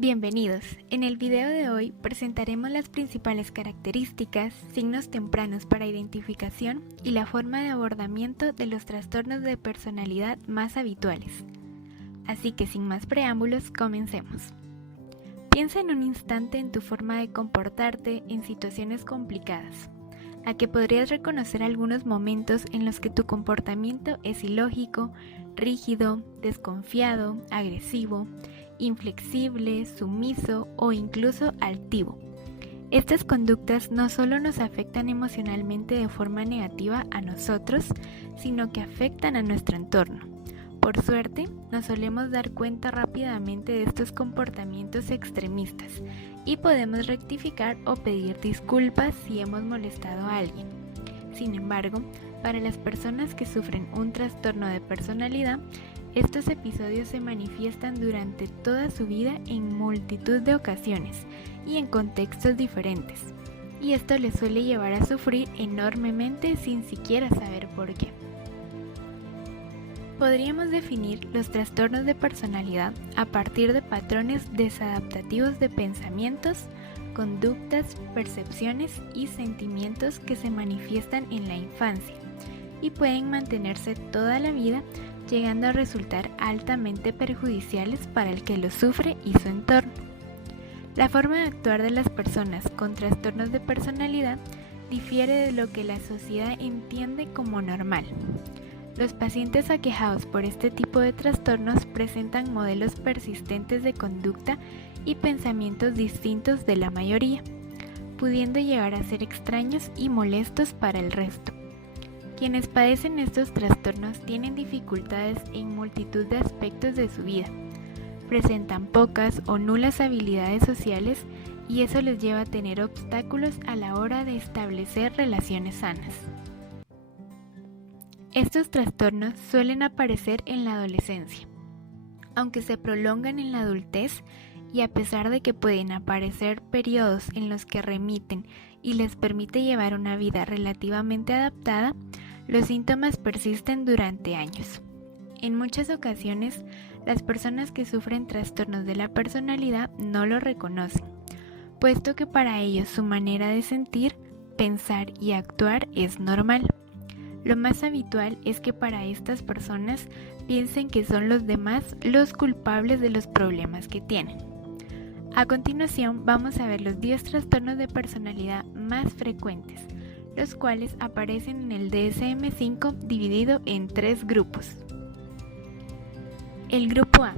Bienvenidos. En el video de hoy presentaremos las principales características, signos tempranos para identificación y la forma de abordamiento de los trastornos de personalidad más habituales. Así que sin más preámbulos, comencemos. Piensa en un instante en tu forma de comportarte en situaciones complicadas, a que podrías reconocer algunos momentos en los que tu comportamiento es ilógico, rígido, desconfiado, agresivo, inflexible, sumiso o incluso altivo. Estas conductas no solo nos afectan emocionalmente de forma negativa a nosotros, sino que afectan a nuestro entorno. Por suerte, nos solemos dar cuenta rápidamente de estos comportamientos extremistas y podemos rectificar o pedir disculpas si hemos molestado a alguien. Sin embargo, para las personas que sufren un trastorno de personalidad, estos episodios se manifiestan durante toda su vida en multitud de ocasiones y en contextos diferentes, y esto les suele llevar a sufrir enormemente sin siquiera saber por qué. Podríamos definir los trastornos de personalidad a partir de patrones desadaptativos de pensamientos, conductas, percepciones y sentimientos que se manifiestan en la infancia y pueden mantenerse toda la vida, llegando a resultar altamente perjudiciales para el que los sufre y su entorno. La forma de actuar de las personas con trastornos de personalidad difiere de lo que la sociedad entiende como normal. Los pacientes aquejados por este tipo de trastornos presentan modelos persistentes de conducta y pensamientos distintos de la mayoría, pudiendo llegar a ser extraños y molestos para el resto. Quienes padecen estos trastornos tienen dificultades en multitud de aspectos de su vida, presentan pocas o nulas habilidades sociales y eso les lleva a tener obstáculos a la hora de establecer relaciones sanas. Estos trastornos suelen aparecer en la adolescencia, aunque se prolongan en la adultez y a pesar de que pueden aparecer periodos en los que remiten y les permite llevar una vida relativamente adaptada, los síntomas persisten durante años. En muchas ocasiones, las personas que sufren trastornos de la personalidad no lo reconocen, puesto que para ellos su manera de sentir, pensar y actuar es normal. Lo más habitual es que para estas personas piensen que son los demás los culpables de los problemas que tienen. A continuación vamos a ver los 10 trastornos de personalidad más frecuentes, los cuales aparecen en el DSM-5 dividido en 3 grupos. El grupo A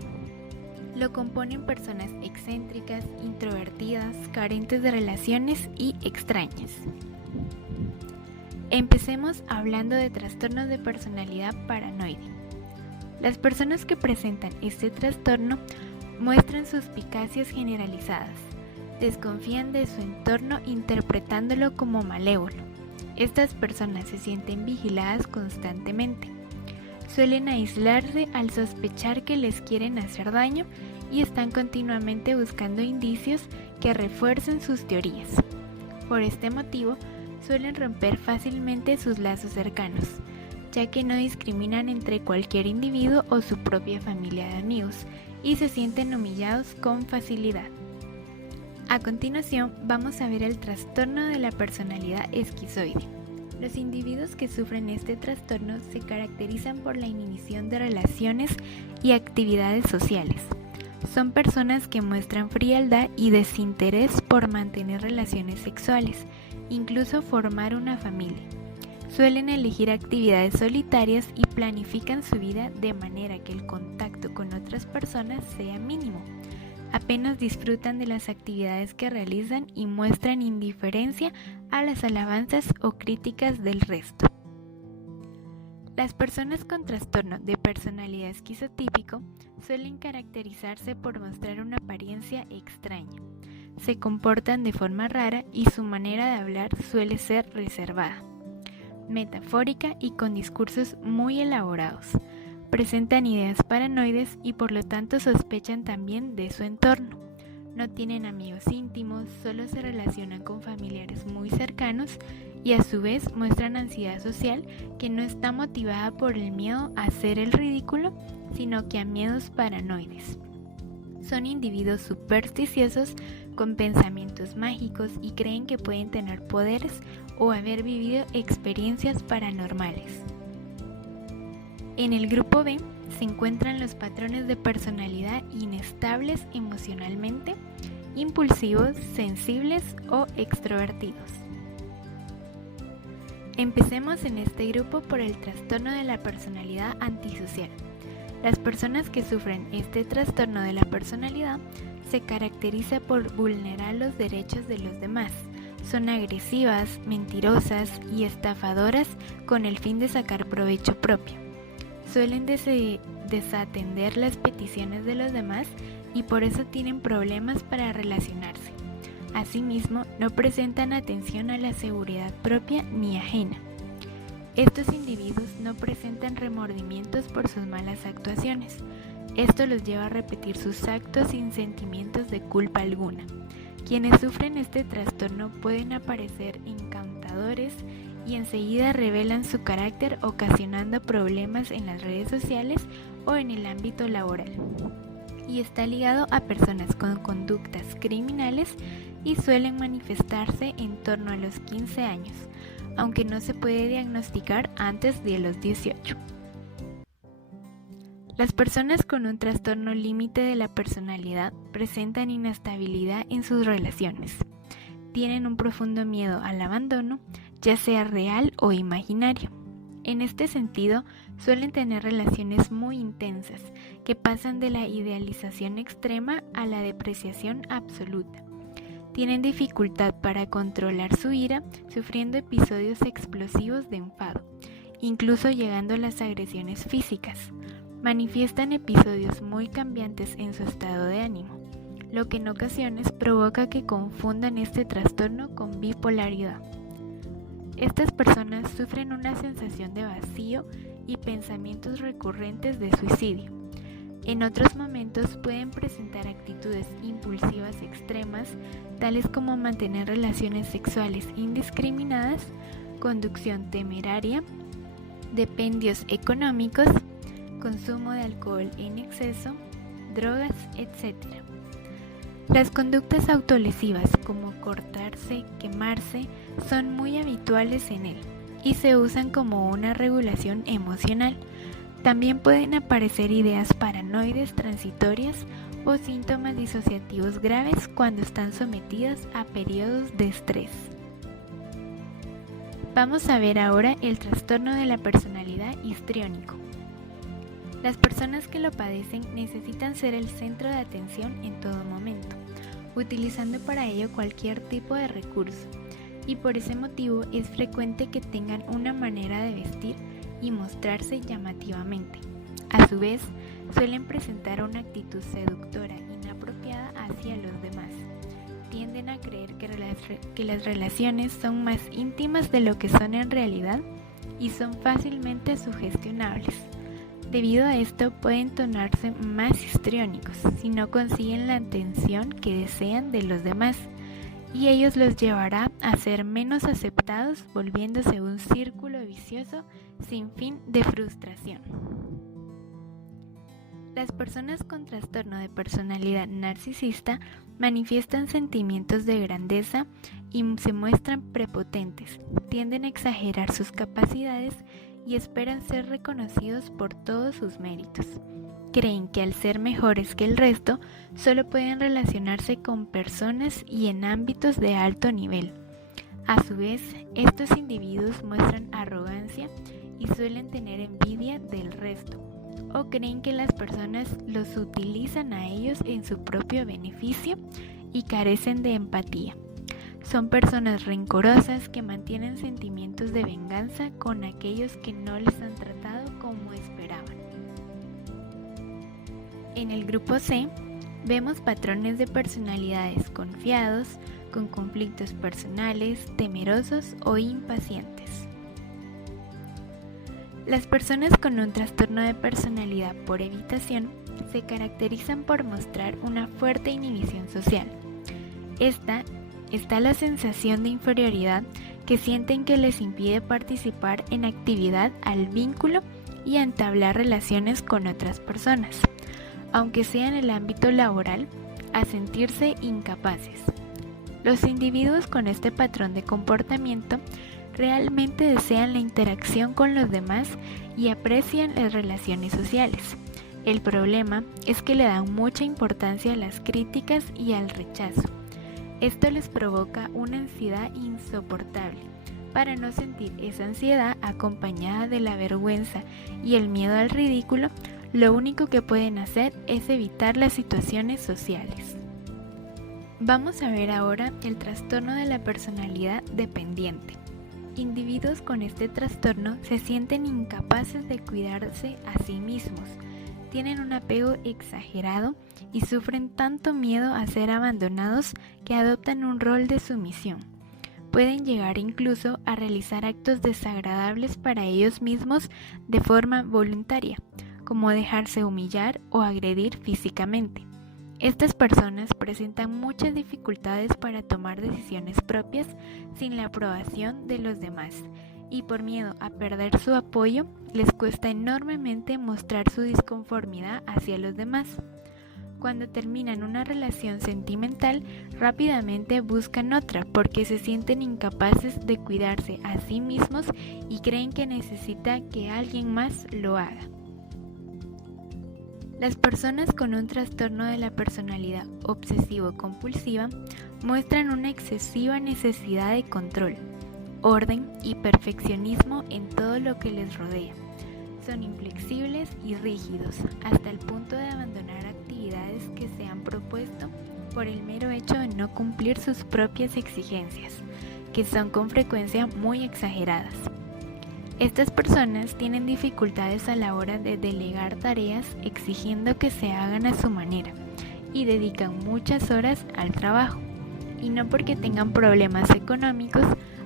lo componen personas excéntricas, introvertidas, carentes de relaciones y extrañas. Empecemos hablando de trastornos de personalidad paranoide. Las personas que presentan este trastorno muestran suspicacias generalizadas, desconfían de su entorno interpretándolo como malévolo. Estas personas se sienten vigiladas constantemente. Suelen aislarse al sospechar que les quieren hacer daño y están continuamente buscando indicios que refuercen sus teorías. Por este motivo, suelen romper fácilmente sus lazos cercanos, ya que no discriminan entre cualquier individuo o su propia familia de amigos y se sienten humillados con facilidad. A continuación, vamos a ver el trastorno de la personalidad esquizoide. Los individuos que sufren este trastorno se caracterizan por la inhibición de relaciones y actividades sociales. Son personas que muestran frialdad y desinterés por mantener relaciones sexuales, incluso formar una familia. Suelen elegir actividades solitarias y planifican su vida de manera que el contacto con otras personas sea mínimo. Apenas disfrutan de las actividades que realizan y muestran indiferencia a las alabanzas o críticas del resto. Las personas con trastorno de personalidad esquizotípico suelen caracterizarse por mostrar una apariencia extraña. Se comportan de forma rara y su manera de hablar suele ser reservada, metafórica y con discursos muy elaborados. Presentan ideas paranoides y por lo tanto sospechan también de su entorno. No tienen amigos íntimos, solo se relacionan con familiares muy cercanos y a su vez muestran ansiedad social que no está motivada por el miedo a hacer el ridículo, sino que a miedos paranoides. Son individuos supersticiosos con pensamientos mágicos y creen que pueden tener poderes o haber vivido experiencias paranormales. En el grupo B se encuentran los patrones de personalidad inestables emocionalmente, impulsivos, sensibles o extrovertidos. Empecemos en este grupo por el trastorno de la personalidad antisocial. Las personas que sufren este trastorno de la personalidad se caracteriza por vulnerar los derechos de los demás. Son agresivas, mentirosas y estafadoras con el fin de sacar provecho propio. Suelen desatender las peticiones de los demás y por eso tienen problemas para relacionarse. Asimismo, no presentan atención a la seguridad propia ni ajena. Estos individuos no presentan remordimientos por sus malas actuaciones. Esto los lleva a repetir sus actos sin sentimientos de culpa alguna. Quienes sufren este trastorno pueden aparecer encantadores y enseguida revelan su carácter, ocasionando problemas en las redes sociales o en el ámbito laboral. Y está ligado a personas con conductas criminales y suelen manifestarse en torno a los 15 años, aunque no se puede diagnosticar antes de los 18. Las personas con un trastorno límite de la personalidad presentan inestabilidad en sus relaciones. Tienen un profundo miedo al abandono, ya sea real o imaginario. En este sentido, suelen tener relaciones muy intensas, que pasan de la idealización extrema a la depreciación absoluta. Tienen dificultad para controlar su ira, sufriendo episodios explosivos de enfado, incluso llegando a las agresiones físicas. Manifiestan episodios muy cambiantes en su estado de ánimo, lo que en ocasiones provoca que confundan este trastorno con bipolaridad. Estas personas sufren una sensación de vacío y pensamientos recurrentes de suicidio. En otros momentos pueden presentar actitudes impulsivas extremas, tales como mantener relaciones sexuales indiscriminadas, conducción temeraria, dependios económicos, consumo de alcohol en exceso, drogas, etc. Las conductas autolesivas como cortarse, quemarse, son muy habituales en él y se usan como una regulación emocional. También pueden aparecer ideas paranoides transitorias o síntomas disociativos graves cuando están sometidas a periodos de estrés. Vamos a ver ahora el trastorno de la personalidad histriónico. Las personas que lo padecen necesitan ser el centro de atención en todo momento, utilizando para ello cualquier tipo de recurso, y por ese motivo es frecuente que tengan una manera de vestir y mostrarse llamativamente. A su vez, suelen presentar una actitud seductora inapropiada hacia los demás. Tienden a creer que las relaciones son más íntimas de lo que son en realidad y son fácilmente sugestionables. Debido a esto pueden tornarse más histriónicos si no consiguen la atención que desean de los demás, y ellos los llevará a ser menos aceptados, volviéndose un círculo vicioso sin fin de frustración. Las personas con trastorno de personalidad narcisista manifiestan sentimientos de grandeza y se muestran prepotentes, tienden a exagerar sus capacidades y esperan ser reconocidos por todos sus méritos. Creen que al ser mejores que el resto, solo pueden relacionarse con personas y en ámbitos de alto nivel. A su vez, estos individuos muestran arrogancia y suelen tener envidia del resto, o creen que las personas los utilizan a ellos en su propio beneficio y carecen de empatía. Son personas rencorosas que mantienen sentimientos de venganza con aquellos que no les han tratado como esperaban. En el grupo C, vemos patrones de personalidades confiados, con conflictos personales, temerosos o impacientes. Las personas con un trastorno de personalidad por evitación se caracterizan por mostrar una fuerte inhibición social. Está la sensación de inferioridad que sienten que les impide participar en actividad al vínculo y a entablar relaciones con otras personas. aunque sea en el ámbito laboral, a sentirse incapaces. Los individuos con este patrón de comportamiento realmente desean la interacción con los demás y aprecian las relaciones sociales. El problema es que le dan mucha importancia a las críticas y al rechazo. Esto les provoca una ansiedad insoportable. Para no sentir esa ansiedad acompañada de la vergüenza y el miedo al ridículo, lo único que pueden hacer es evitar las situaciones sociales. Vamos a ver ahora el trastorno de la personalidad dependiente. Individuos con este trastorno se sienten incapaces de cuidarse a sí mismos, tienen un apego exagerado y sufren tanto miedo a ser abandonados que adoptan un rol de sumisión. Pueden llegar incluso a realizar actos desagradables para ellos mismos de forma voluntaria, como dejarse humillar o agredir físicamente. Estas personas presentan muchas dificultades para tomar decisiones propias sin la aprobación de los demás y por miedo a perder su apoyo les cuesta enormemente mostrar su disconformidad hacia los demás. Cuando terminan una relación sentimental, rápidamente buscan otra porque se sienten incapaces de cuidarse a sí mismos y creen que necesita que alguien más lo haga. Las personas con un trastorno de la personalidad obsesivo-compulsiva muestran una excesiva necesidad de control, orden y perfeccionismo en todo lo que les rodea. Son inflexibles y rígidos hasta el punto de abandonar actividades que se han propuesto por el mero hecho de no cumplir sus propias exigencias, que son con frecuencia muy exageradas. Estas personas tienen dificultades a la hora de delegar tareas exigiendo que se hagan a su manera y dedican muchas horas al trabajo. Y no porque tengan problemas económicos,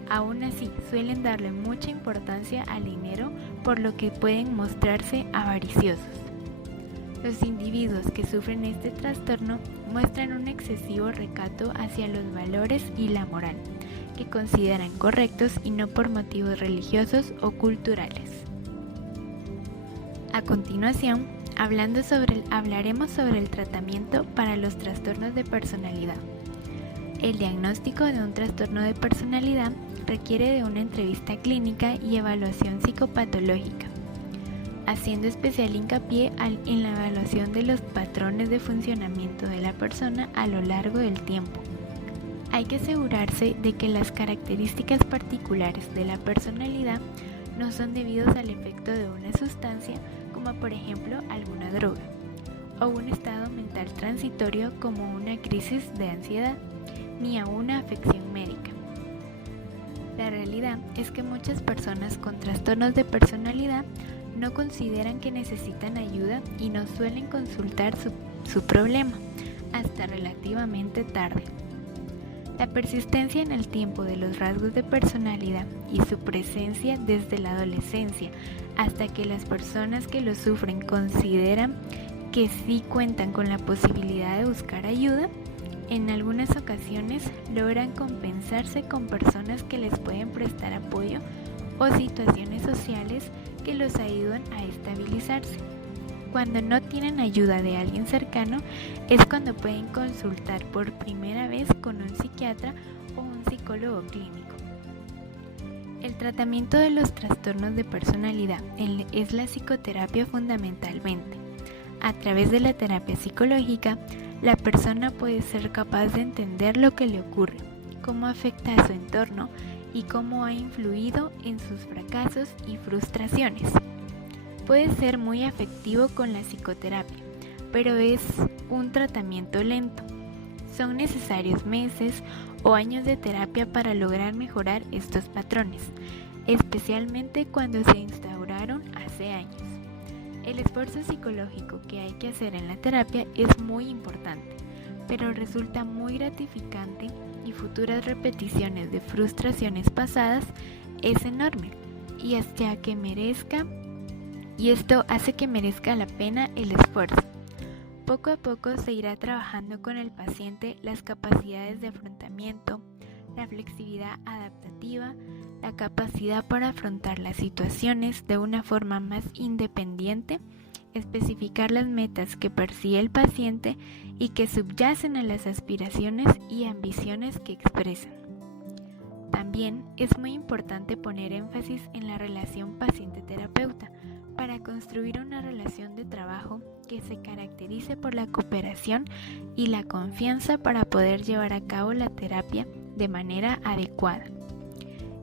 aún así suelen darle mucha importancia al dinero, por lo que pueden mostrarse avariciosos. Los individuos que sufren este trastorno muestran un excesivo recato hacia los valores y la moral, que consideran correctos y no por motivos religiosos o culturales. A continuación, hablaremos sobre el tratamiento para los trastornos de personalidad. El diagnóstico de un trastorno de personalidad requiere de una entrevista clínica y evaluación psicopatológica, haciendo especial hincapié en la evaluación de los patrones de funcionamiento de la persona a lo largo del tiempo. Hay que asegurarse de que las características particulares de la personalidad no son debidos al efecto de una sustancia, como por ejemplo alguna droga, o un estado mental transitorio como una crisis de ansiedad, ni a una afección médica. La realidad es que muchas personas con trastornos de personalidad no consideran que necesitan ayuda y no suelen consultar su problema hasta relativamente tarde. La persistencia en el tiempo de los rasgos de personalidad y su presencia desde la adolescencia hasta que las personas que lo sufren consideran que sí cuentan con la posibilidad de buscar ayuda, en algunas ocasiones logran compensarse con personas que les pueden prestar apoyo o situaciones sociales que los ayudan a estabilizarse. Cuando no tienen ayuda de alguien cercano es cuando pueden consultar por primera vez con un psiquiatra o un psicólogo clínico. El tratamiento de los trastornos de personalidad es la psicoterapia fundamentalmente. A través de la terapia psicológica, la persona puede ser capaz de entender lo que le ocurre, cómo afecta a su entorno y cómo ha influido en sus fracasos y frustraciones. Puede ser muy afectivo con la psicoterapia, pero es un tratamiento lento. Son necesarios meses o años de terapia para lograr mejorar estos patrones, especialmente cuando se instauraron hace años. El esfuerzo psicológico que hay que hacer en la terapia es muy importante, pero resulta muy gratificante y futuras repeticiones de frustraciones pasadas es enorme y esto hace que merezca la pena el esfuerzo. Poco a poco se irá trabajando con el paciente las capacidades de afrontamiento, la flexibilidad adaptativa, la capacidad para afrontar las situaciones de una forma más independiente especificar las metas que persigue el paciente y que subyacen a las aspiraciones y ambiciones que expresan. También es muy importante poner énfasis en la relación paciente-terapeuta para construir una relación de trabajo que se caracterice por la cooperación y la confianza para poder llevar a cabo la terapia de manera adecuada.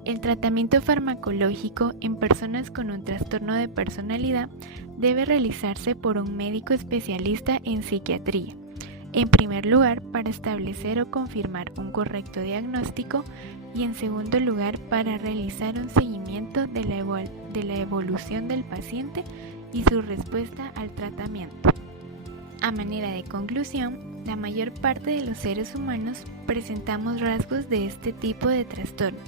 El tratamiento farmacológico en personas con un trastorno de personalidad debe realizarse por un médico especialista en psiquiatría, en primer lugar para establecer o confirmar un correcto diagnóstico y en segundo lugar para realizar un seguimiento de la evolución del paciente y su respuesta al tratamiento. A manera de conclusión, la mayor parte de los seres humanos presentamos rasgos de este tipo de trastorno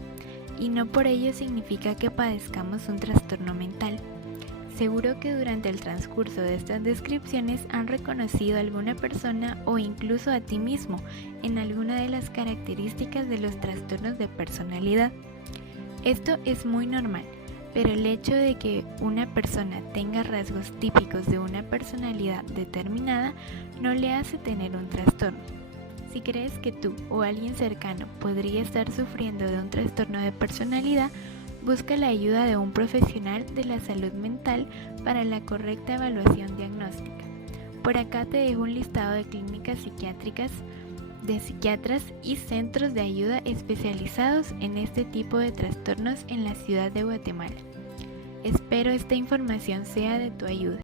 y no por ello significa que padezcamos un trastorno mental. Seguro que durante el transcurso de estas descripciones han reconocido a alguna persona o incluso a ti mismo en alguna de las características de los trastornos de personalidad. Esto es muy normal, pero el hecho de que una persona tenga rasgos típicos de una personalidad determinada no le hace tener un trastorno. Si crees que tú o alguien cercano podría estar sufriendo de un trastorno de personalidad, busca la ayuda de un profesional de la salud mental para la correcta evaluación diagnóstica. Por acá te dejo un listado de clínicas psiquiátricas, de psiquiatras y centros de ayuda especializados en este tipo de trastornos en la ciudad de Guatemala. Espero esta información sea de tu ayuda.